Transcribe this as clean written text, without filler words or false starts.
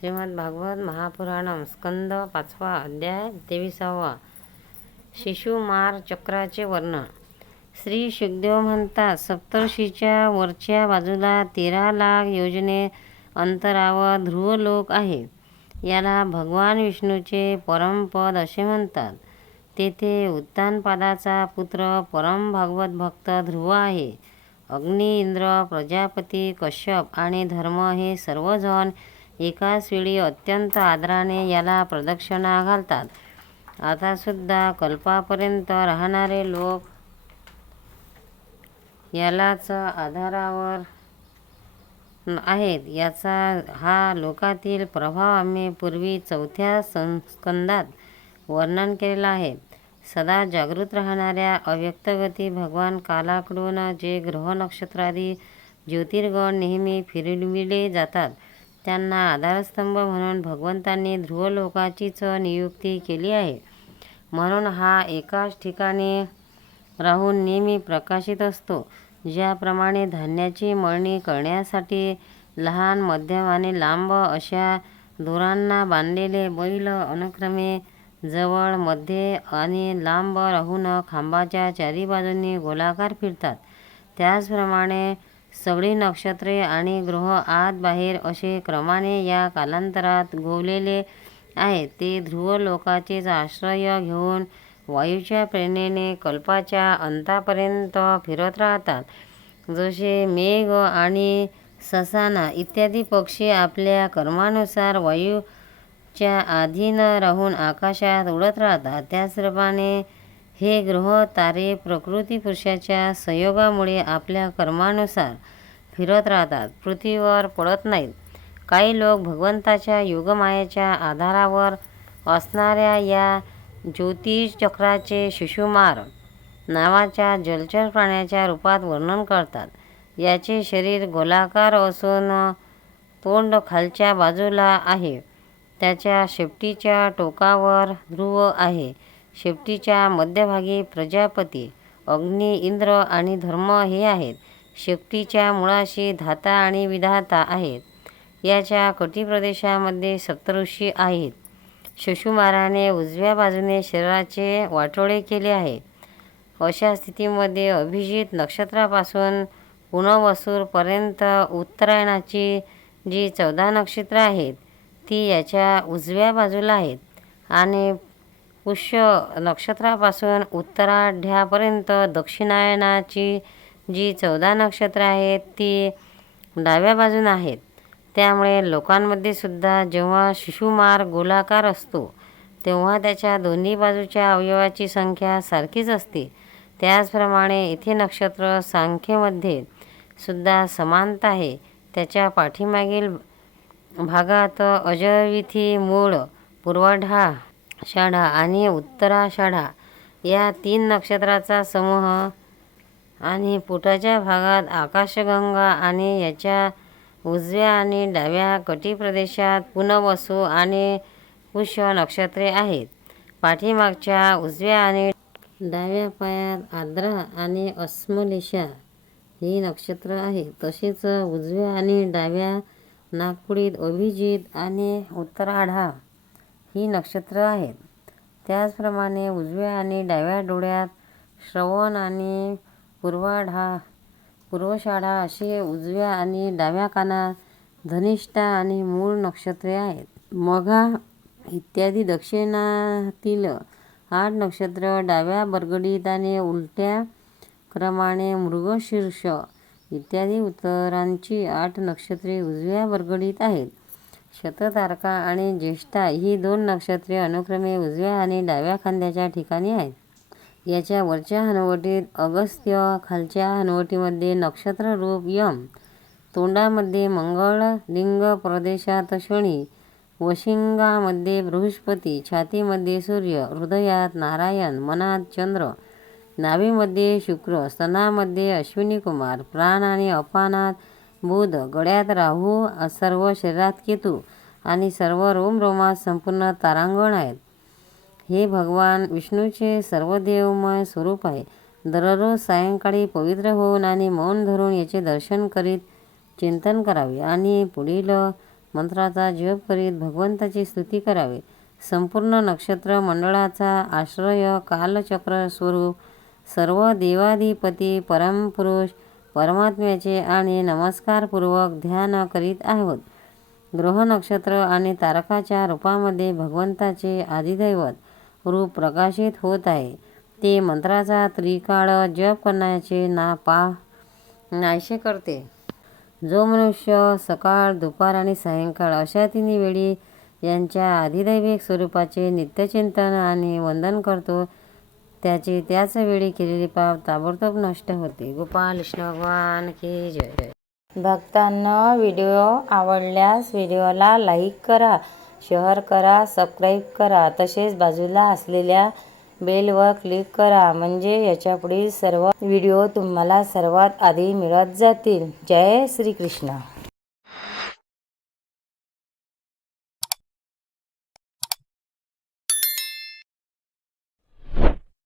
श्रीमद भागवत महापुराणम स्कंद 5 अध्याय 23. शिशुमार चक्राचे वर्णन. श्री शुकदेव म्हणतात, सप्तर्षीच्या वरच्या बाजूला 13 लाख योजने अंतरावर ध्रुवलोक आहे. याला भगवान विष्णूचे परमपद असे म्हणतात. तेथे उत्तानपादाचा पुत्र परम भागवत भक्त ध्रुव आहे. अग्नी, इंद्र, प्रजापती, कश्यप आणि धर्म हे सर्वजण एकाच वेळी अत्यंत आदराने याला प्रदक्षिणा घालतात. आता सुद्धा कल्पापर्यंत राहणारे लोक यालाच आधारावर आहेत. याचा हा लोकातील प्रभाव आम्ही पूर्वी 4थ्या स्कंदात वर्णन केलेला आहे. सदा जागृत राहणाऱ्या अव्यक्तगती भगवान कालाकडून जे ग्रह नक्षत्रादी ज्योतिर्गण नेहमी फिरविले जातात, त्यांना आधारस्तंभ म्हणून भगवंतांनी ध्रुवलोकाचीच नियुक्ती केली आहे. म्हणून हा एकाच ठिकाणी राहून नेहमी प्रकाशित असतो. ज्याप्रमाणे धान्याची मळणी करण्यासाठी लहान, मध्यम आणि लांब अशा दोरांना बांधलेले बैल अनुक्रमे जवळ, मध्ये आणि लांब राहून खांबाच्या चारी बाजूंनी गोलाकार फिरतात, त्याचप्रमाणे सगळी नक्षत्रे आणि ग्रह आत बाहेर असे क्रमाने या कालांतरात गोवलेले आहेत. ते ध्रुवलोकाचेच आश्रय घेऊन वायूच्या प्रेरणेने कल्पाच्या अंतापर्यंत फिरत राहतात. जसे मेघ आणि ससाना इत्यादी पक्षी आपल्या कर्मानुसार वायूच्या अधीन राहून आकाशात उडत राहतात, त्याचप्रमाणे हे ग्रह तारे प्रकृती पुरुषाच्या संयोगामुळे आपल्या कर्मानुसार फिरत राहतात, पृथ्वीवर पडत नाहीत. काही लोक भगवंताच्या योगमायेच्या आधारावर असणाऱ्या या ज्योतिषचक्राचे शिशुमार नावाच्या जलचर प्राण्याच्या रूपात वर्णन करतात. याचे शरीर गोलाकार असून तोंड खालच्या बाजूला आहे. त्याच्या शेपटीच्या टोकावर ध्रुव आहे. शेपटीच्या मध्यभागी प्रजापती, अग्नी, इंद्र आणि धर्म हे आहेत. शेपटीच्या मुळाशी धाता आणि विधाता आहेत. याच्या कटिप्रदेशामध्ये सप्तऋषी आहेत. शिशुमाराने उजव्या बाजूने शरीराचे वाटोळे केले आहे. अशा स्थितीमध्ये अभिजित नक्षत्रापासून पुनर्वसूपर्यंत उत्तरायणाची जी 14 नक्षत्रे आहेत, ती याच्या उजव्या बाजूला आहेत आणि पुष्य नक्षत्रापासून उत्तरार्धापर्यंत दक्षिणायनाची जी 14 नक्षत्रे आहेत, ती डाव्या बाजूने आहेत. त्यामुळे लोकांमध्ये सुद्धा जेव्हा शिशुमार गोलाकार असतो, तेव्हा त्याच्या दोन्ही बाजूच्या अवयवाची संख्या सारखीच असते. त्याचप्रमाणे येथे नक्षत्र संख्येमध्ये सुद्धा समानता आहे. त्याच्या पाठीमागील भागात अजविथी, मूळ, पूर्वाषाढा आणि उत्तराषाढा या 3 नक्षत्राचा समूह आणि पोटाच्या भागात आकाशगंगा आणि याच्या उजव्या आणि डाव्या कटिप्रदेशात पुनर्वसू आणि पुष्य नक्षत्रे आहेत. पाठीमागच्या उजव्या आणि डाव्या पायात आर्द्रा आणि अश्लेषा ही नक्षत्र आहेत. तसेच उजव्या आणि डाव्या नाकपुडीत अभिजित आणि उत्तराढा ही नक्षत्र आहेत. त्याचप्रमाणे उजव्या आणि डाव्या डोळ्यात श्रवण आणि पूर्वाषाढा असे उजव्या आणि डाव्या कानात धनिष्ठा आणि मूळ नक्षत्रे आहेत. मघा इत्यादी दक्षिणातील 8 नक्षत्र डाव्या बरगडीत आणि उलट्या क्रमाने मृगशीर्ष इत्यादी उत्तरांची 8 नक्षत्रे उजव्या बरगडीत आहेत. शततारका आणि ज्येष्ठा ही 2 नक्षत्रे अनुक्रमे उजव्या आणि डाव्या खांद्याच्या ठिकाणी आहेत. याच्या वरच्या हनुवटीत अगस्त्य, खालच्या हनुवटीमध्ये नक्षत्ररूप यम, तोंडामध्ये मंगळ, लिंग प्रदेशात शनी, वशिंगामध्ये बृहस्पती, छातीमध्ये सूर्य, हृदयात नारायण, मनात चंद्र, नाभीमध्ये शुक्र, स्तनामध्ये अश्विनीकुमार, प्राण आणि अपानात बुध, गळ्यात राहू, सर्व शरीरात केतू आणि सर्व रोमरोमात संपूर्ण तारांगण आहेत. हे भगवान विष्णूचे सर्वदेवमय स्वरूप आहे. दररोज सायंकाळी पवित्र होऊन आणि मौन धरून याचे दर्शन करीत चिंतन करावे आणि पुढील मंत्राचा जप करीत भगवंताची स्तुती करावी. संपूर्ण नक्षत्र मंडळाचा आश्रय कालचक्र स्वरूप सर्व देवाधिपती परमपुरुष परमात्म्याचे आणि नमस्कारपूर्वक ध्यान करीत आहोत. ग्रह नक्षत्र आणि तारकाच्या रूपामध्ये भगवंताचे आदिदैवत रूप प्रकाशित होत आहे. ते मंत्राचा त्रिकाळ जप करण्याचे नाहीसे करते. जो मनुष्य सकाळ, दुपार आणि सायंकाळ अशा तिन्ही वेळी यांच्या आदिदैविक स्वरूपाचे नित्यचिंतन आणि वंदन करतो, त्याचे त्याच वेळी केलेले पाप ताबडतोब नष्ट होते. गोपाल कृष्ण भगवान की जय. भक्तांनो, व्हिडिओ आवडल्यास व्हिडिओला लाईक करा, शेअर करा, सबस्क्राईब करा. तसेच बाजूला असलेल्या बेलवर क्लिक करा, म्हणजे याच्यापुढील सर्व व्हिडिओ तुम्हाला सर्वात आधी मिळत जातील. जय श्री कृष्ण.